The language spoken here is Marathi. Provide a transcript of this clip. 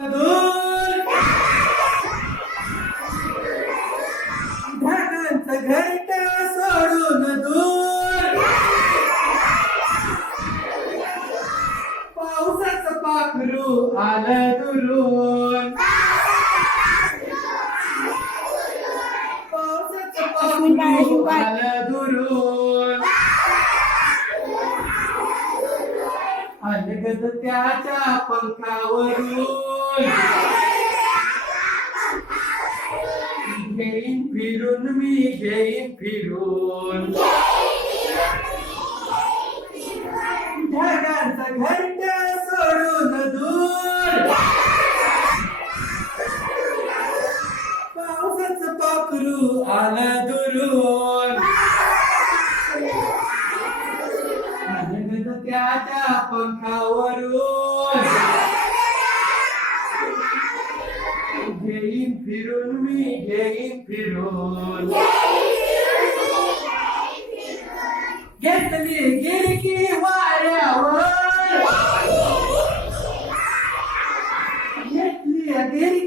दूर ढगांचं घरटं सोडून दूर पावसाचं पाखरू आलं दुरून पावसाचं पाखरू आलं दुरून अलगद त्याच्या पंखावरून घेईन फिरून मी घेईन फिरून ढगांचं घरटं सोडून दूर पावसाचं पाखरू आलं दुरून अलगद त्याच्या पंखावरून घेईन फिरून मी घेईन फिरून घेतली गिरकी वाऱ्यावर घेतली गिरकी